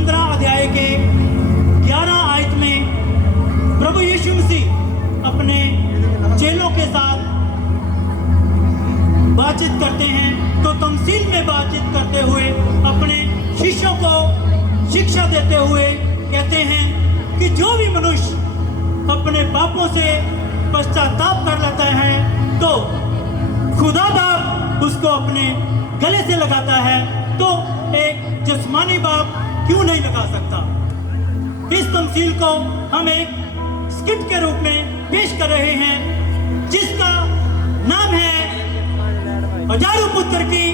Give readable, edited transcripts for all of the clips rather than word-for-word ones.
15 अध्याय के 11 आयत में प्रभु यीशु मसीह अपने चेलों के साथ बातचीत करते हैं, तो तमसील में बातचीत करते हुए अपने शिष्यों को शिक्षा देते हुए कहते हैं कि जो भी मनुष्य अपने पापों से पश्चाताप कर लेता है तो खुदा बाप उसको अपने गले से लगाता है, तो एक जिस्मानी बाप क्यों नहीं लगा सकता। इस तमसील को हम एक स्किट के रूप में पेश कर रहे हैं जिसका नाम है हजारों पुत्र की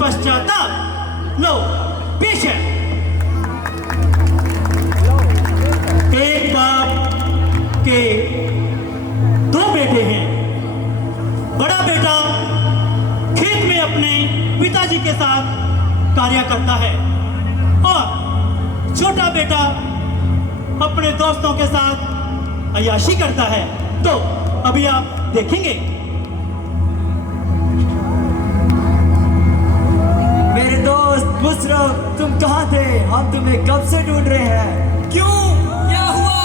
पश्चाताप। लो पेश है। एक बाप के 2 बेटे हैं। बड़ा बेटा खेत में अपने पिताजी के साथ कार्य करता है और छोटा बेटा अपने दोस्तों के साथ अय्याशी करता है। तो अभी आप देखेंगे। मेरे दोस्त मुशर्रफ, तुम कहाँ थे? हम तुम्हें कब से ढूंढ रहे हैं। क्यों, क्या हुआ?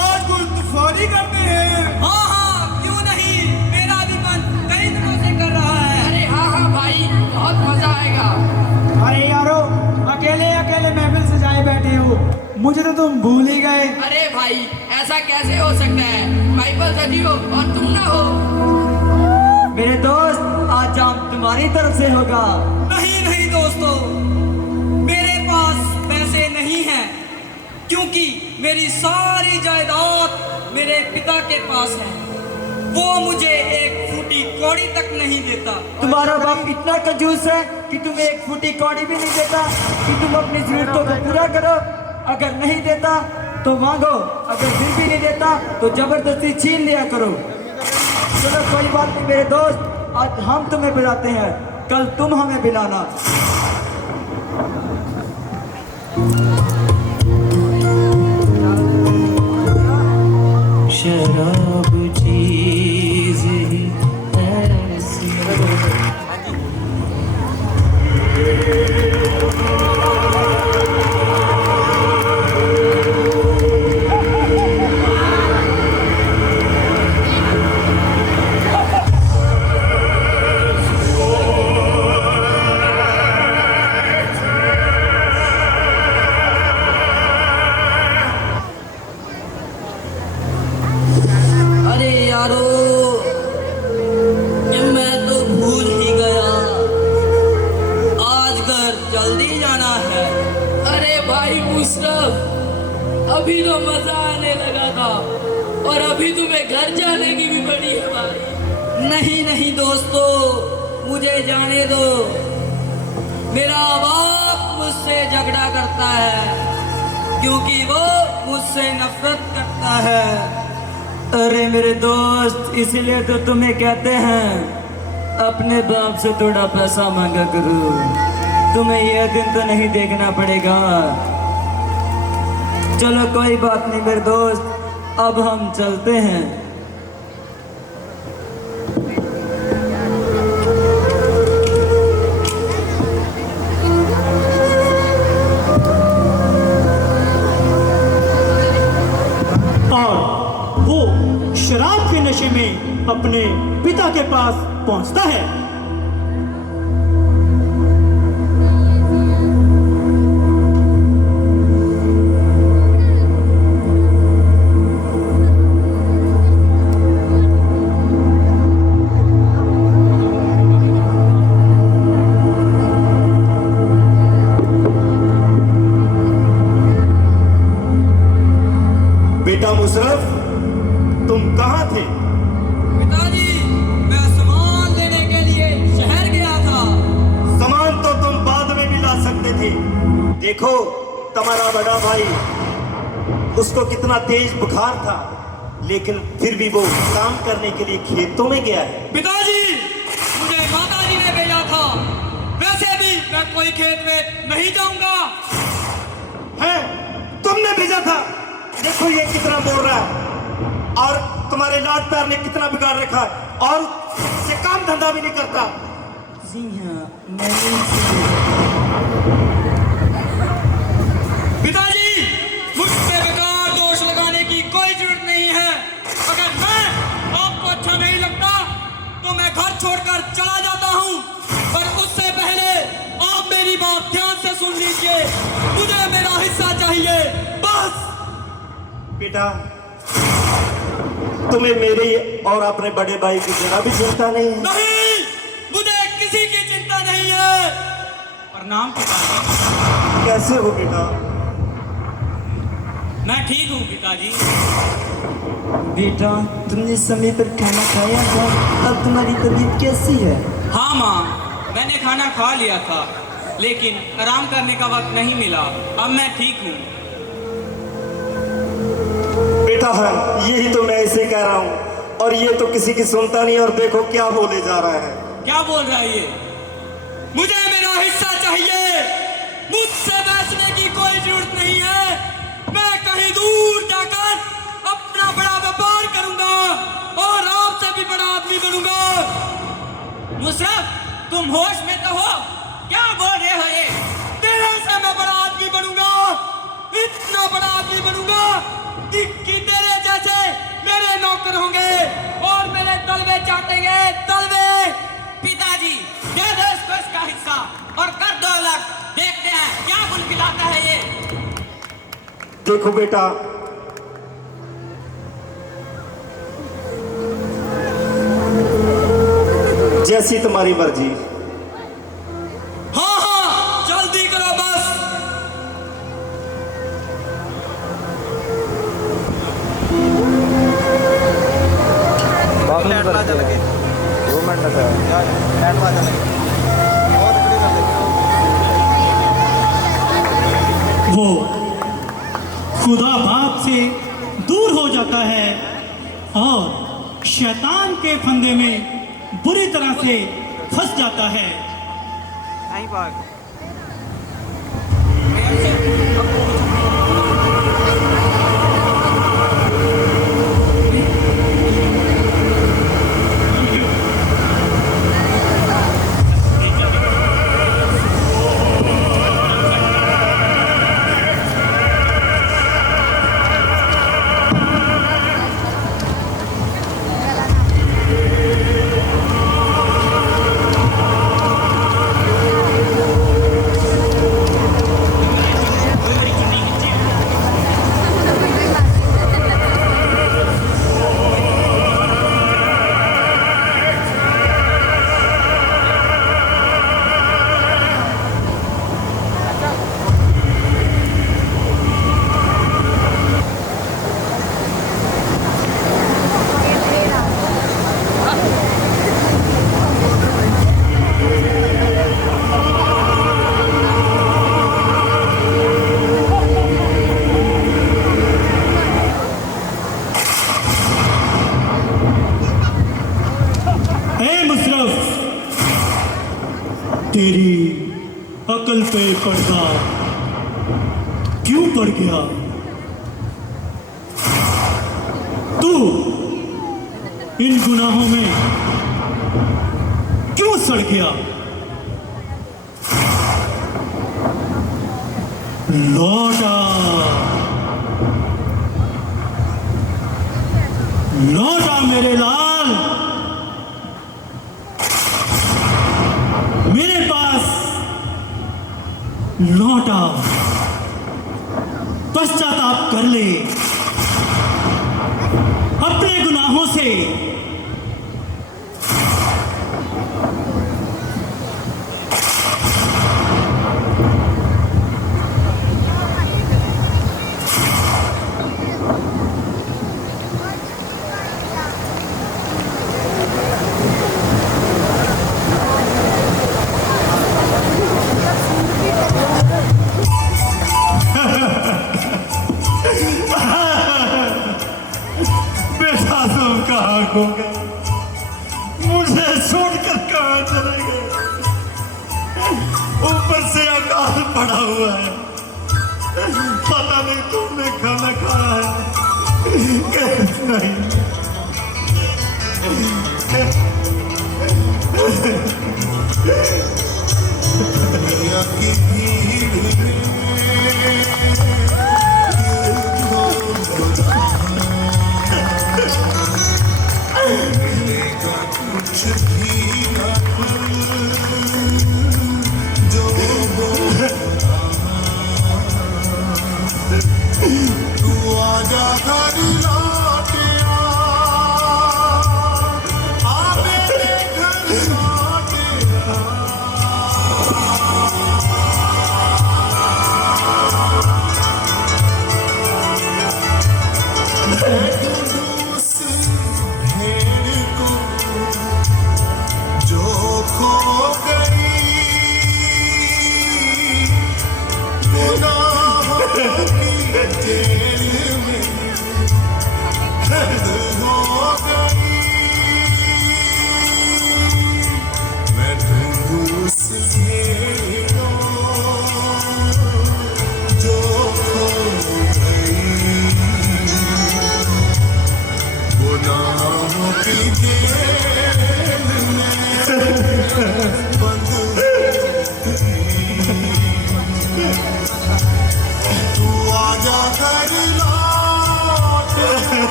आज कुछ तूफानी करते हैं। हाँ हाँ, क्यों नहीं, मेरा भी मन कई दिनों से कर रहा है। अरे हाँ हाँ भाई, बहुत मजा आएगा। अरे यारो, अकेले अकेले महफिल सजाए बैठे हो, मुझे तो तुम भूल ही गए। अरे भाई, ऐसा कैसे हो सकता है? बाइबल सजी हो और तुम ना हो। मेरे दोस्त, आज जाम तुम्हारी तरफ से होगा। नहीं नहीं दोस्तों, मेरे पास पैसे नहीं हैं, क्योंकि मेरी सारी जायदाद मेरे पिता के पास है। वो मुझे एक फूटी कौड़ी तक नहीं देता। तुम्हारा बाप इतना कंजूस है कि तुम्हें एक फूटी कौड़ी भी नहीं देता कि तुम अपनी जरूरतों को पूरा करो। अगर नहीं देता तो मांगो, अगर फिर भी नहीं देता तो जबरदस्ती छीन लिया करो। चलो कोई बात नहीं मेरे दोस्त, आज हम तुम्हें बुलाते हैं, कल तुम हमें बुलाना। शराब चीज ही ऐसी अरे यारो, मैं तो भूल ही गया, आज घर जल्दी जाना है। अरे भाई मुशर्रफ, अभी तो मजा आने लगा था और अभी तुम्हें घर जाने की भी बड़ी है भाई। नहीं नहीं दोस्तों, मुझे जाने दो। मेरा बाप मुझसे झगड़ा करता है क्योंकि वो मुझसे नफरत करता है। अरे मेरे दोस्त, इसीलिए तो तुम्हें कहते हैं अपने बाप से थोड़ा पैसा मांगा करो, तुम्हें यह दिन तो नहीं देखना पड़ेगा। चलो कोई बात नहीं मेरे दोस्त, अब हम चलते हैं। और वो शराब के नशे में अपने पिता के पास पहुंचता है। बेटा मुशर्रफ, तुम कहाँ थे? पिताजी, मैं सामान लेने के लिए शहर गया था। सामान तो तुम बाद में भी ला सकते थे। देखो, तुम्हारा बड़ा भाई, उसको कितना तेज बुखार था, लेकिन फिर भी वो काम करने के लिए खेतों में गया है। पिताजी, मुझे माताजी ने भेजा था, वैसे भी मैं कोई खेत में नहीं जाऊंगा। हैं? तुमने भेजा था? देखो ये कितना बोल रहा है, और तुम्हारे लाड प्यार ने कितना बिगाड़ रखा है, और से काम धंधा भी नहीं करता। जी हाँ, मैंने पिताजी, मुझ पे बेकार दोष लगाने की कोई जरूरत नहीं है। अगर मैं आपको अच्छा नहीं लगता तो मैं घर छोड़कर चला जाता हूँ, पर उससे पहले आप मेरी बात ध्यान से सुन लीजिए। मुझे मेरा हिस्सा चाहिए, बस। बेटा, तुम्हें मेरी और अपने बड़े भाई की जरा भी चिंता नहीं है? नहीं, मुझे किसी की चिंता नहीं है। प्रणाम पिताजी। कैसे हो बेटा? मैं ठीक हूँ पिताजी। बेटा, तुमने समय पर खाना खाया था? अब तुम्हारी तबीयत कैसी है? हाँ माँ, मैंने खाना खा लिया था, लेकिन आराम करने का वक्त नहीं मिला। अब मैं ठीक हूँ। बेटा है, यही तो मैं इसे कह रहा हूँ, और ये तो किसी की सुनता नहीं। और देखो क्या बोले जा रहा है। क्या बोल रहा है ये? मुझे मेरा हिस्सा चाहिए। मुझसे बहसने की कोई जरूरत नहीं है। मैं कहीं दूर जाकर अपना बड़ा व्यापार करूंगा और आपसे भी बड़ा आदमी बनूंगा। मुशर्रफ, तुम होश में तो हो? क्या बोल रहे हो ये? तेरे से मैं बड़ा आदमी बनूंगा, इतना बड़ा आदमी बनूंगा कि तेरे जैसे मेरे नौकर होंगे और मेरे तलवे चाटेंगे, तलवे। पिताजी, दे दो इसको इसका हिस्सा और कर दो अलग। देखते हैं क्या बुलबिलाता है ये। देखो बेटा, जैसी तुम्हारी मर्जी। हाँ हाँ, जल्दी करो बस। वो खुदा बाप से दूर हो जाता है और शैतान के फंदे में बुरी तरह से फंस जाता है। तेरी अकल पे पर्दा क्यों पड़ गया? तू इन गुनाहों में क्यों सड़ गया? लौटा, लौटा मेरे लाल, मेरे पास लौटा। पश्चाताप कर ले अपने गुनाहों से। कहाँ खो गए? मुझे छोड़कर कहाँ चले गए? ऊपर से अकाल पड़ा हुआ है, पता नहीं तुमने खाना खाया है नहीं। दुनिया की भीड़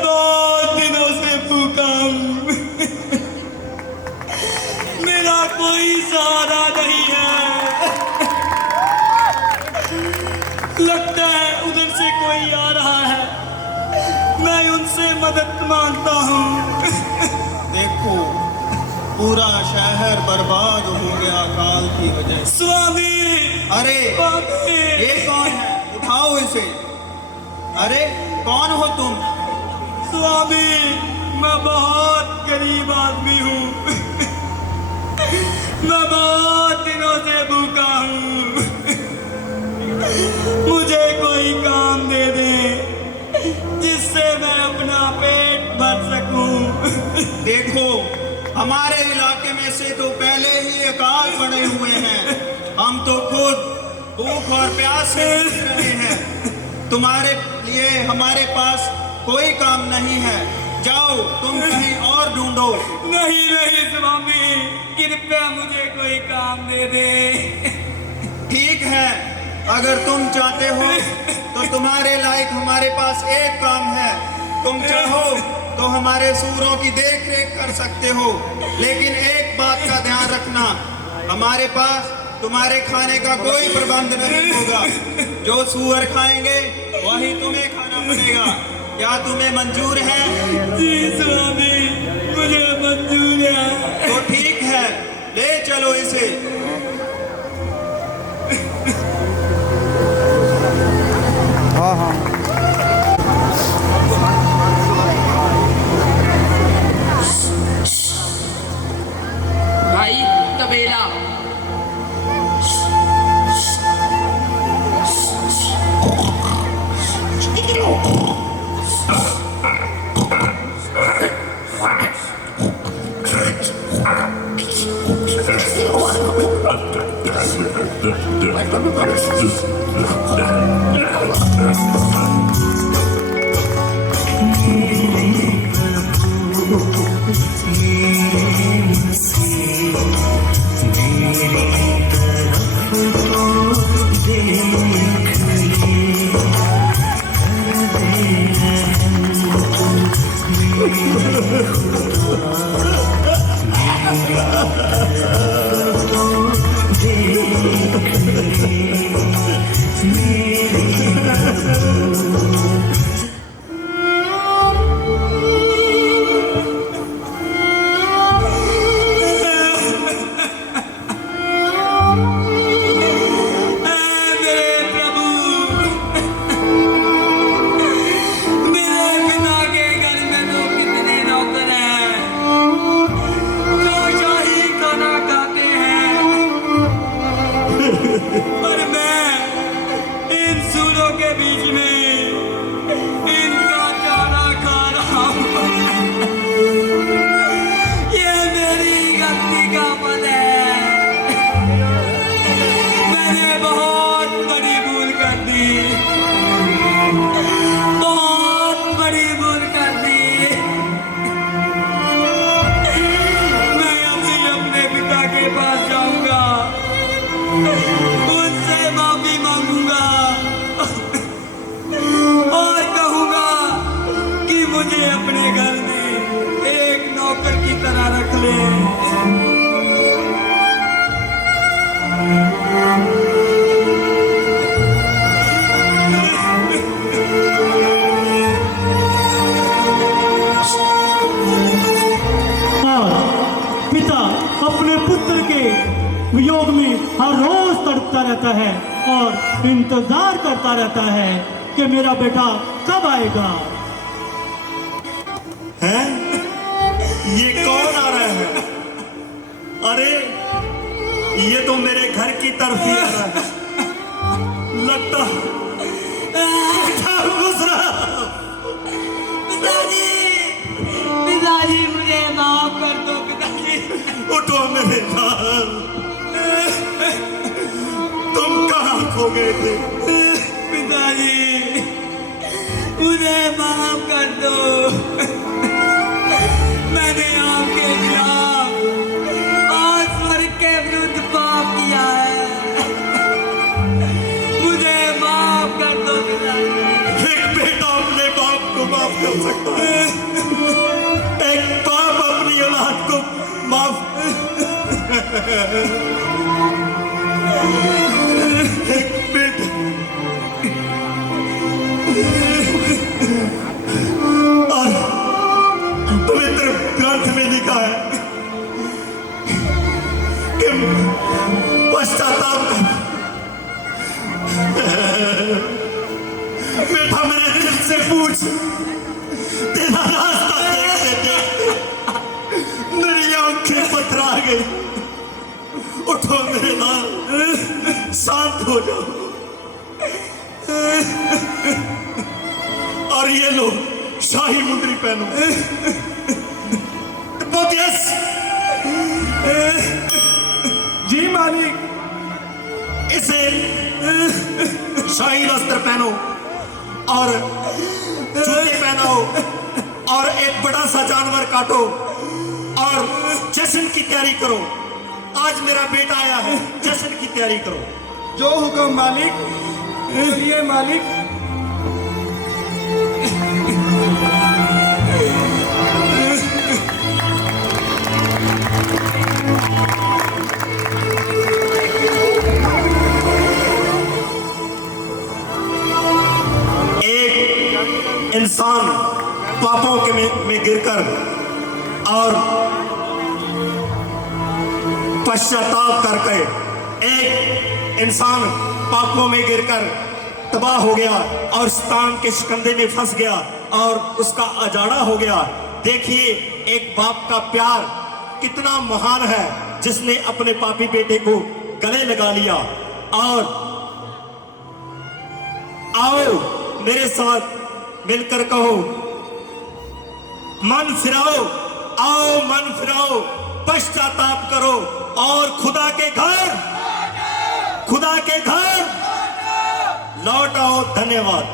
बहुत दिनों से भूखा हूँ, मेरा कोई सहारा नहीं है। लगता है उधर से कोई आ रहा है, मैं उनसे मदद मांगता हूँ। देखो पूरा शहर बर्बाद हो गया काल की वजह से। स्वामी, अरे स्वामी, ये कौन है? उठाओ इसे। अरे कौन हो तुम? स्वामी, मैं बहुत गरीब आदमी हूँ, मैं बहुत दिनों से भूखा हूँ, मुझे कोई काम दे दे जिससे मैं अपना पेट भर सकूं। देखो हमारे इलाके में से तो पहले ही अकाल पड़े हुए हैं, हम तो खुद भूख और प्यास से जूझ रहे हैं। तुम्हारे लिए हमारे पास कोई काम नहीं है, जाओ तुम कहीं और ढूंढो। नहीं नहीं स्वामी, कृपया मुझे कोई काम दे दे। ठीक है, अगर तुम चाहते हो तो तुम्हारे लायक हमारे पास एक काम है। तुम चाहो तो हमारे सूरों की देख रेख कर सकते हो, लेकिन एक बात का ध्यान रखना, हमारे पास तुम्हारे खाने का कोई प्रबंध नहीं होगा। जो सूअर खाएंगे वही तुम्हें खाना पड़ेगा। क्या तुम्हें मंजूर है? जी स्वामी, मुझे मंजूर है। तो ठीक है, ले चलो इसे। भाई तबेला, पर मैं इन सूरों के बीच में उनसे माफी मांगूंगा और कहूंगा कि मुझे अपने घर में एक नौकर की तरह रख ले। और पिता अपने पुत्र के वियोग में हर रोज तड़पता रहता है और इंतजार करता रहता है कि मेरा बेटा कब आएगा। हैं? ये कौन आ रहा है? अरे ये तो मेरे घर की तरफ ही आ रहा है। लगता बेटा मुशर्रफ। पिताजी, पिताजी मुझे माफ कर दो पिताजी। उठो मेरे लाल, तुम कहाँ खो गए थे? पिताजी मुझे माफ कर दो। मैंने आपके खिलाफ और स्वर्ग के विरुद्ध पाप किया है। मुझे माफ कर दो पिताजी। एक बेटा अपने बाप को माफ कर सकता है, एक बाप अपनी औलाद को माफ। एक बेटा और पवित्र ग्रंथ में लिखा है कि पश्चाताप कर। बेटा मेरे दिल से पूछ, तेरा रास्ता देखते देखते मेरी आंखें पथरा गई। उठो मेरे लाल, शांत हो जाओ। और ये लो शाही मुंदरी पहनो। बोधियस। जी मालिक। इसे शाही वस्त्र पहनो और जूते पहनाओ और एक बड़ा सा जानवर काटो और जश्न की तैयारी करो। आज मेरा बेटा आया है, जश्न की तैयारी करो। जो हुक्म मालिक। बोलिए मालिक। एक इंसान पापों के में गिरकर और पश्चाताप करके, एक इंसान पापों में गिरकर तबाह हो गया और शैतान के शिकंजे में फंस गया और उसका अजाड़ा हो गया। देखिए एक बाप का प्यार कितना महान है, जिसने अपने पापी बेटे को गले लगा लिया। और आओ मेरे साथ मिलकर कहो, मन फिराओ, आओ मन फिराओ, पश्चाताप करो और खुदा के घर लौट आओ। धन्यवाद।